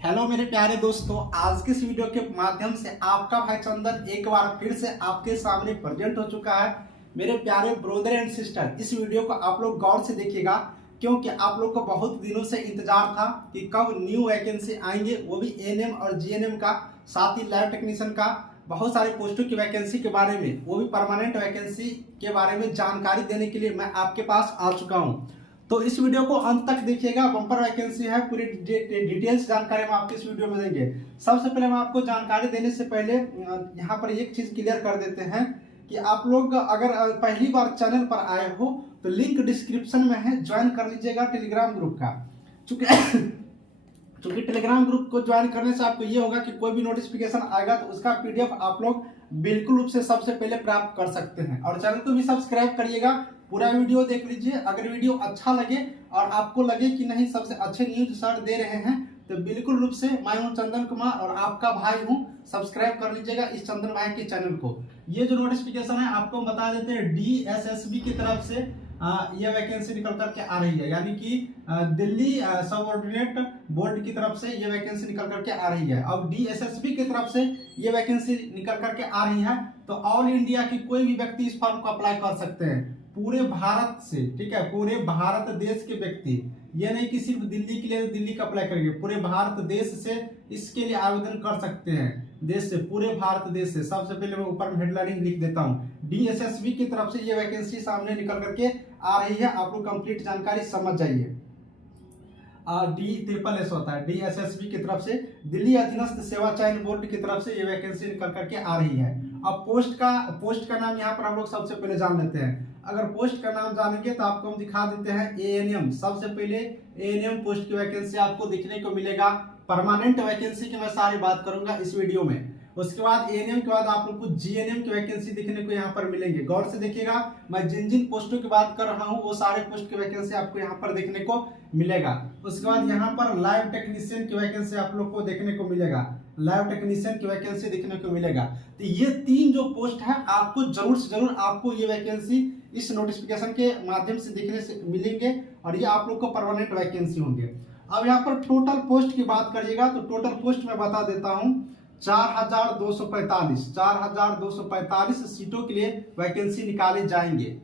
Hello मेरे प्यारे दोस्तों, आज के इस वीडियो के माध्यम से आपका भाई चंदन एक बार फिर से आपके सामने प्रेजेंट हो चुका है। मेरे प्यारे ब्रदर एंड सिस्टर, इस वीडियो को आप लोग गौर से देखिएगा क्योंकि आप लोग को बहुत दिनों से इंतजार था कि कब न्यू वैकेंसी आएंगे, वो भी एएनएम और जीएनएम का, साथ ही लैब टेक्नीशियन का, बहुत सारे पोस्टों की वैकेंसी के बारे में, वो भी परमानेंट वैकेंसी के बारे में जानकारी देने के लिए मैं आपके पास आ चुका हूँ। तो इस वीडियो को अंत तक देखिएगा, बम्पर वैकेंसी है, पूरी डिटेल्स जानकारी हम आपको इस वीडियो में देंगे। सबसे पहले हम आपको जानकारी देने से पहले यहाँ पर एक चीज क्लियर कर देते हैं कि आप लोग अगर पहली बार चैनल पर आए हो तो लिंक डिस्क्रिप्शन में है, ज्वाइन कर लीजिएगा टेलीग्राम ग्रुप का। चूंकि टेलीग्राम ग्रुप को ज्वाइन करने से आपको ये होगा कि कोई भी नोटिफिकेशन आएगा तो उसका पीडीएफ आप लोग बिल्कुल रूप से सबसे पहले प्राप्त कर सकते हैं। और चैनल को भी सब्सक्राइब करिएगा, पूरा वीडियो देख लीजिए। अगर वीडियो अच्छा लगे और आपको लगे कि नहीं सबसे अच्छे न्यूज सर दे रहे हैं तो बिल्कुल रूप से मैं हूं चंदन कुमार और आपका भाई हूं, सब्सक्राइब कर लीजिएगा इस चंदन भाई के चैनल को। ये जो नोटिफिकेशन है आपको बता देते हैं, डीएसएसबी की तरफ से ये वैकेंसी निकल करके आ रही है, यानी कि दिल्ली सबऑर्डिनेट बोर्ड की तरफ से ये वैकेंसी निकल करके आ रही है। अब डीएसएसबी की तरफ से ये वैकेंसी निकल करके आ रही है तो ऑल इंडिया की कोई भी व्यक्ति इस फॉर्म को अप्लाई कर सकते हैं, पूरे भारत से, ठीक है, पूरे भारत देश के व्यक्ति। ये नहीं कि सिर्फ दिल्ली के लिए दिल्ली का अप्लाई करेंगे, पूरे भारत देश से इसके लिए आवेदन कर सकते हैं, देश से, पूरे भारत देश से। सबसे पहले मैं ऊपर में हेडलाइन लिख देता हूँ, डीएसएसबी की तरफ से ये वैकेंसी सामने निकल करके आ रही है, आप लोग कंप्लीट जानकारी समझ जाइए। DSSS होता है, डीएसएसबी की तरफ से, दिल्ली अधीनस्थ सेवा चयन बोर्ड की तरफ से ये वैकेंसी निकल करके आ रही है। अब पोस्ट का नाम यहाँ पर हम लोग सबसे पहले जान लेते हैं। अगर पोस्ट का नाम जानेंगे तो आपको हम दिखा देते हैं एएनएम। सबसे पहले एएनएम पोस्ट की वैकेंसी आपको दिखने को मिलेगा। परमानेंट वैकेंसी की मैं सारी बात करूंगा इस वीडियो में। उसके बाद एएनएम के बाद आप लोग को जीएनएम की वैकेंसी दिखने को यहाँ पर मिलेंगे। गौर से देखिएगा, मैं जिन जिन पोस्टों की बात कर रहा हूँ वो सारे पोस्ट की वैकेंसी आपको यहाँ पर देखने को मिलेगा। उसके बाद यहाँ पर लैब टेक्नीशियन की वैकेंसी आप लोग को देखने को मिलेगा, लैब टेक्नीशियन की वैकेंसी देखने को मिलेगा। तो ये तीन जो पोस्ट है आपको जरूर से जरूर आपको ये वैकेंसी इस नोटिफिकेशन के माध्यम से देखने से मिलेंगे और ये आप लोग को परमानेंट वैकेंसी होंगे। अब यहाँ पर टोटल पोस्ट की बात करिएगा तो टोटल पोस्ट मैं बता देता हूँ, 4245 सीटों के लिए वैकेंसी निकाले जाएंगे।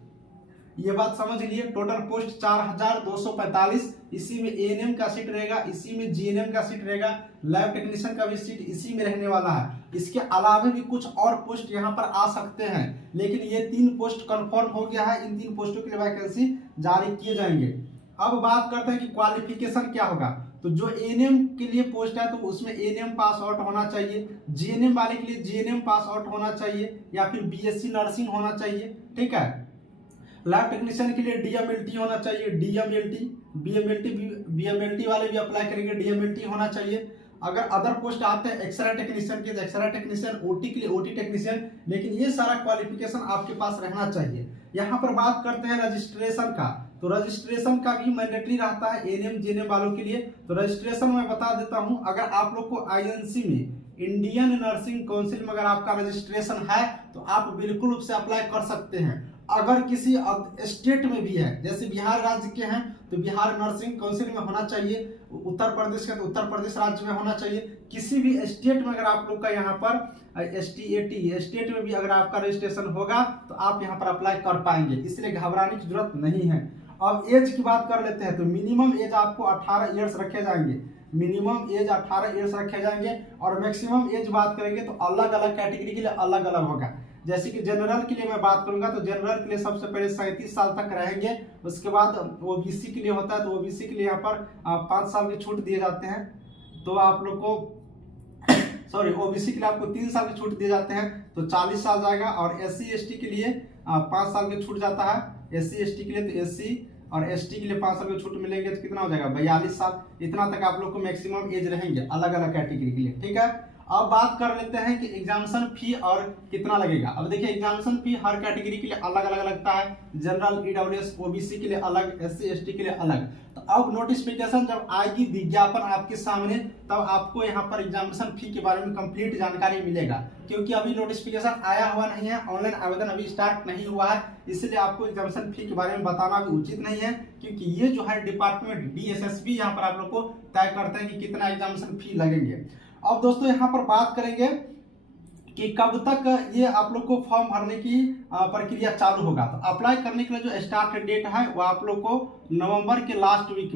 ये बात समझ लिए, टोटल पोस्ट 4245, इसी में एएनएम का सीट रहेगा, इसी में जीएनएम का सीट रहेगा, लैब टेक्नीशियन का भी सीट इसी में रहने वाला है। इसके अलावा भी कुछ और पोस्ट यहाँ पर आ सकते हैं, लेकिन ये तीन पोस्ट कंफर्म हो गया है, इन तीन पोस्टों के लिए वैकेंसी जारी किए जाएंगे। अब बात करते हैं कि क्वालिफिकेशन क्या होगा। तो जो एएनएम के लिए पोस्ट है तो उसमें एएनएम पास आउट होना चाहिए, जीएनएम वाले के लिए जीएनएम पास आउट होना चाहिए या फिर बीएससी नर्सिंग होना चाहिए, ठीक है। लैब टेक्नीशियन के लिए डीएमएलटी होना चाहिए, बीएमएलटी वाले भी अप्लाई करेंगे, डीएमएलटी होना चाहिए। अगर अदर पोस्ट आते हैं एक्सरे टेक्नीशियन के, एक्सरे टेक्नीशियन, ओटी के लिए ओटी टेक्नीशियन, लेकिन ये सारा क्वालिफिकेशन आपके पास रहना चाहिए। यहाँ पर बात करते हैं रजिस्ट्रेशन का, तो रजिस्ट्रेशन का भी मैंडेटरी रहता है एएनएम जीएनएम वालों के लिए। तो रजिस्ट्रेशन मैं बता देता हूँ, अगर आप लोग को आईएनसी में, इंडियन नर्सिंग काउंसिल में अगर आपका रजिस्ट्रेशन है तो आप बिल्कुल उससे अप्लाई कर सकते हैं। अगर किसी स्टेट में भी है, जैसे बिहार राज्य के हैं तो बिहार नर्सिंग काउंसिल में होना चाहिए, उत्तर प्रदेश का तो उत्तर प्रदेश राज्य में होना चाहिए। किसी भी स्टेट में अगर आप लोग का यहाँ पर स्टेट में भी अगर आपका रजिस्ट्रेशन होगा तो आप यहाँ पर अप्लाई कर पाएंगे, इसलिए घबराने की जरूरत नहीं है। अब एज की बात कर लेते हैं तो मिनिमम एज आपको 18 ईयर्स रखे जाएंगे, मिनिमम एज 18 ईयर्स रखे जाएंगे। और मैक्सिमम एज बात करेंगे तो अलग अलग कैटेगरी के लिए अलग अलग होगा। जैसे कि जनरल के लिए मैं बात करूंगा तो जनरल के लिए सबसे पहले 37 साल तक रहेंगे। उसके बाद ओबीसी के लिए होता है तो ओबीसी के लिए यहाँ पर 5 साल की छूट दिए जाते हैं, तो आप लोग को सॉरी ओबीसी के लिए आपको 3 साल की छूट दिए जाते हैं तो 40 साल जाएगा। और एससी एसटी के लिए 5 साल की छूट जाता है, एससी एसटी के लिए तो एससी और एसटी के लिए 5 साल की छूट मिलेंगे तो कितना हो जाएगा 42 साल। इतना तक आप लोग को मैक्सिमम एज रहेंगे अलग अलग कैटेगरी के लिए, ठीक है। अब बात कर लेते हैं कि एग्जामिनेशन फी और कितना लगेगा। अब देखिए एग्जामिनेशन फी हर कैटेगरी के लिए अलग अलग लगता है, जनरल, ईडब्ल्यूएस, ओबीसी के लिए अलग, एससी एसटी के लिए अलग। तो अब नोटिफिकेशन जब आएगी, विज्ञापन आपके सामने, तब आपको यहाँ पर एग्जामिनेशन फी के बारे में कंप्लीट जानकारी मिलेगा, क्योंकि अभी नोटिफिकेशन आया हुआ नहीं है, ऑनलाइन आवेदन अभी स्टार्ट नहीं हुआ है, इसलिए आपको एग्जामिनेशन फी के बारे में बताना भी उचित नहीं है, क्योंकि ये जो है डिपार्टमेंट डीएसएसबी यहाँ पर आप लोग को तय करते हैं कि कितना एग्जामिनेशन फी लगेंगे। अब दोस्तों यहाँ पर बात करेंगे कि कब तक ये आप लोग को फॉर्म भरने की प्रक्रिया चालू होगा। तो अप्लाई करने के लिए जो स्टार्ट डेट है वो आप लोग को नवंबर के लास्ट वीक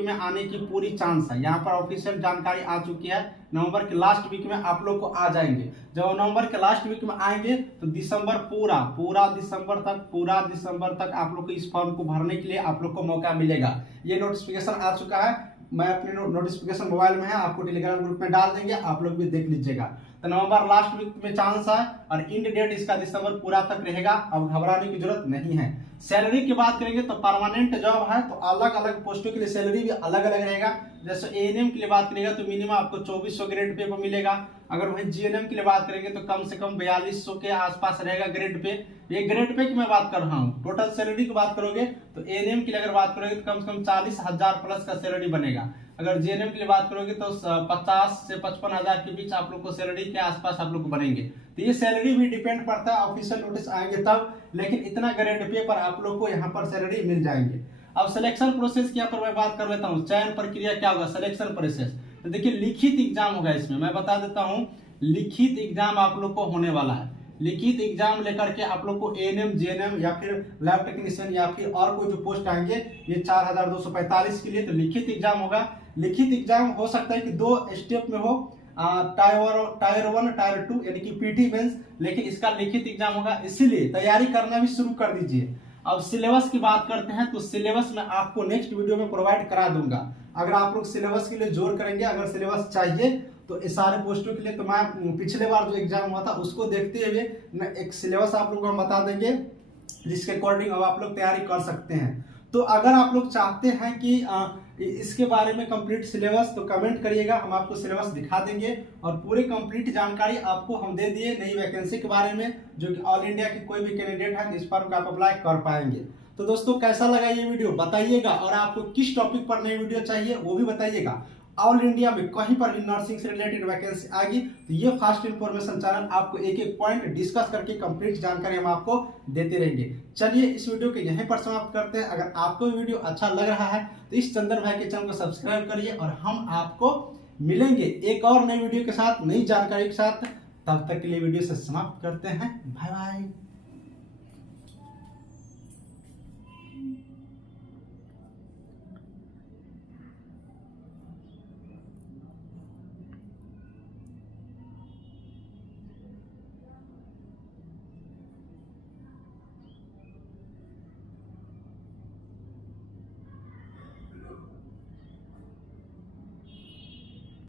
में आने की पूरी चांस है। यहाँ पर ऑफिशियल जानकारी आ चुकी है, नवंबर के लास्ट वीक में आप लोग को आ जाएंगे। जब नवंबर के लास्ट वीक में आएंगे तो दिसंबर पूरा दिसंबर तक आप लोग को इस फॉर्म को भरने के लिए आप लोग को मौका मिलेगा। ये नोटिफिकेशन आ चुका है, मैं अपने नोटिफिकेशन मोबाइल में है, आपको टेलीग्राम ग्रुप में डाल देंगे, आप लोग भी देख लीजिएगा। तो नवंबर लास्ट वीक में चांस है और इंड डेट इसका दिसंबर पूरा तक रहेगा। अब घबराने की जरूरत नहीं है। सैलरी की बात करेंगे तो परमानेंट जॉब है तो अलग अलग पोस्टों के लिए सैलरी भी अलग अलग रहेगा। जैसे एएनएम के लिए बात करेगा तो मिनिमम आपको 2400 ग्रेड पे मिलेगा। अगर वही जीएनएम के लिए बात करेंगे तो कम से कम 4200 के आसपास रहेगा ग्रेड पे। ये ग्रेड पे की मैं बात कर रहा हूँ। टोटल सैलरी की बात करोगे तो एएनएम के लिए अगर बात करोगे तो कम से कम 40,000 प्लस का सैलरी बनेगा। अगर जीएनएम के लिए बात करोगे तो 50 से 55,000 के बीच आप लोग को सैलरी के आसपास आप लोग को बनेंगे। तो ये सैलरी भी डिपेंड पड़ता है, ऑफिशियल नोटिस आएंगे तब, लेकिन इतना ग्रेड पे पर आप लोग को यहाँ पर सैलरी मिल जाएंगे। अब सिलेक्शन प्रोसेस की यहाँ पर मैं बात कर लेता हूँ। चयन प्रक्रिया क्या होगा, सिलेक्शन प्रोसेस। तो देखिए लिखित एग्जाम होगा इसमें, मैं बता देता हूँ लिखित एग्जाम आप लोग को होने वाला है। लिखित एग्जाम लेकर के आप लोग को एएनएम, जीएनएम या फिर लैब टेक्नीशियन या फिर और कोई जो पोस्ट आएंगे ये 4245 के लिए तो लिखित एग्जाम होगा। लिखित एग्जाम हो सकता है कि 2 स्टेप में हो, टायर 1 टायर 2 यानी कि पीटी मेंस, लेकिन इसका लिखित एग्जाम होगा, इसीलिए तैयारी करना भी शुरू कर दीजिए। अब सिलेबस की बात करते हैं तो सिलेबस मैं आपको नेक्स्ट वीडियो में प्रोवाइड करा दूंगा। अगर आप लोग सिलेबस के लिए जोर करेंगे, अगर सिलेबस चाहिए तो इस सारे पोस्टों के लिए तो मैं पिछले बार जो एग्जाम हुआ था उसको देखते हुए एक सिलेबस आप लोगों को हम बता देंगे, जिसके अकॉर्डिंग अब आप लोग तैयारी कर सकते हैं। तो अगर आप लोग चाहते हैं कि इसके बारे में कंप्लीट सिलेबस तो कमेंट करिएगा, हम आपको सिलेबस दिखा देंगे और पूरी कंप्लीट जानकारी आपको हम दे दिए नई वैकेंसी के बारे में, जो कि ऑल इंडिया के कोई भी कैंडिडेट है तो इस पर आप अप्लाई कर पाएंगे। तो दोस्तों कैसा लगा ये वीडियो बताइएगा, और आपको किस टॉपिक पर नई वीडियो चाहिए वो भी बताइएगा। ऑल इंडिया में कहीं पर भी नर्सिंग से रिलेटेड वैकेंसी आएगी तो ये फास्ट इंफॉर्मेशन चैनल आपको एक एक पॉइंट डिस्कस करके कंप्लीट जानकारी हम आपको देते रहेंगे। चलिए इस वीडियो को यहीं पर समाप्त करते हैं। अगर आपको वीडियो अच्छा लग रहा है तो इस चंदन भाई के चैनल को सब्सक्राइब करिए और हम आपको मिलेंगे एक और नई वीडियो के साथ, नई जानकारी के साथ। तब तक के लिए वीडियो से समाप्त करते हैं। Bye bye.